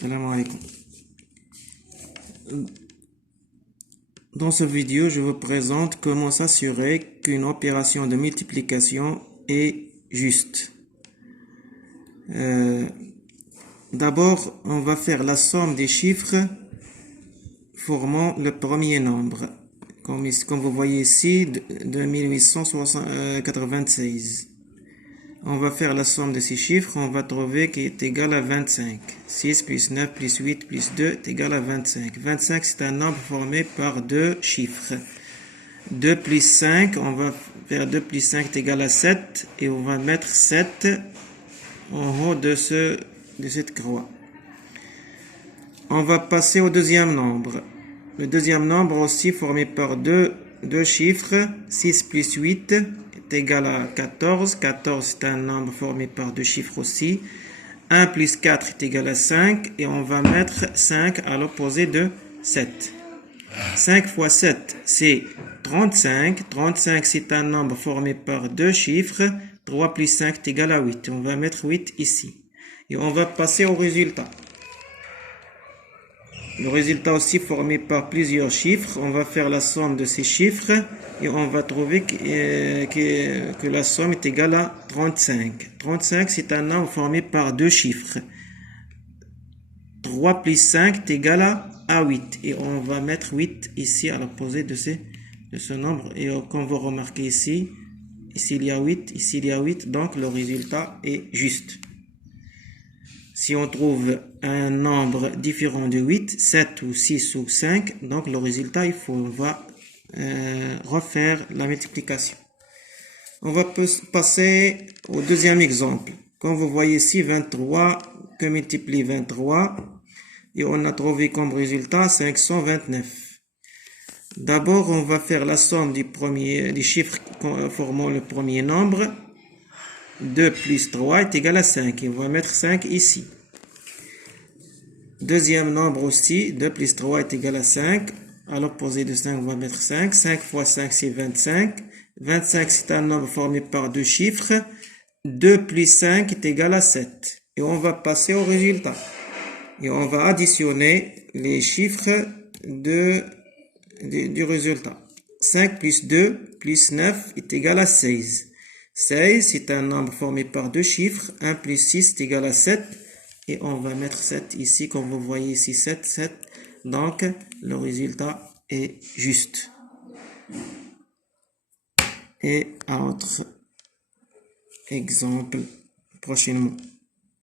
Salam alaikum. Dans cette vidéo, je vous présente comment s'assurer qu'une opération de multiplication est juste. D'abord, on va faire la somme des chiffres formant le premier nombre. Comme vous voyez ici, 2896. On va faire la somme de ces chiffres, on va trouver qu'il est égal à 25. 6 plus 9 plus 8 plus 2 est égal à 25. 25, c'est un nombre formé par deux chiffres. 2 plus 5, on va faire 2 plus 5 est égal à 7. Et on va mettre 7 en haut de cette croix. On va passer au deuxième nombre. Le deuxième nombre aussi formé par deux chiffres. 6 plus 8 est égal à 14. 14 c'est un nombre formé par deux chiffres aussi. 1 plus 4 est égal à 5. Et on va mettre 5 à l'opposé de 7. 5 fois 7 c'est 35. 35 c'est un nombre formé par deux chiffres. 3 plus 5 est égal à 8. On va mettre 8 ici. Et on va passer au résultat. Le résultat aussi formé par plusieurs chiffres. On va faire la somme de ces chiffres et on va trouver que la somme est égale à 35. 35 c'est un nombre formé par deux chiffres. 3 plus 5 est égal à 8. Et on va mettre 8 ici à l'opposé de ce nombre. Et comme vous remarquez ici il y a 8, ici il y a 8. Donc le résultat est juste. Si on trouve un nombre différent de 8, 7 ou 6 ou 5, donc le résultat, on va refaire la multiplication. On va passer au deuxième exemple. Comme vous voyez ici, 23 que multiplie 23, et on a trouvé comme résultat 529. D'abord, on va faire la somme des chiffres formant le premier nombre. 2 plus 3 est égal à 5. Et on va mettre 5 ici. Deuxième nombre aussi, 2 plus 3 est égal à 5. À l'opposé de 5, on va mettre 5. 5 fois 5, c'est 25. 25, c'est un nombre formé par deux chiffres. 2 plus 5 est égal à 7. Et on va passer au résultat. Et on va additionner les chiffres du résultat. 5 plus 2 plus 9 est égal à 16. 16, c'est un nombre formé par deux chiffres. 1 plus 6 est égal à 7. Et on va mettre 7 ici, comme vous voyez ici, 7, 7. Donc, le résultat est juste. Et un autre exemple prochainement.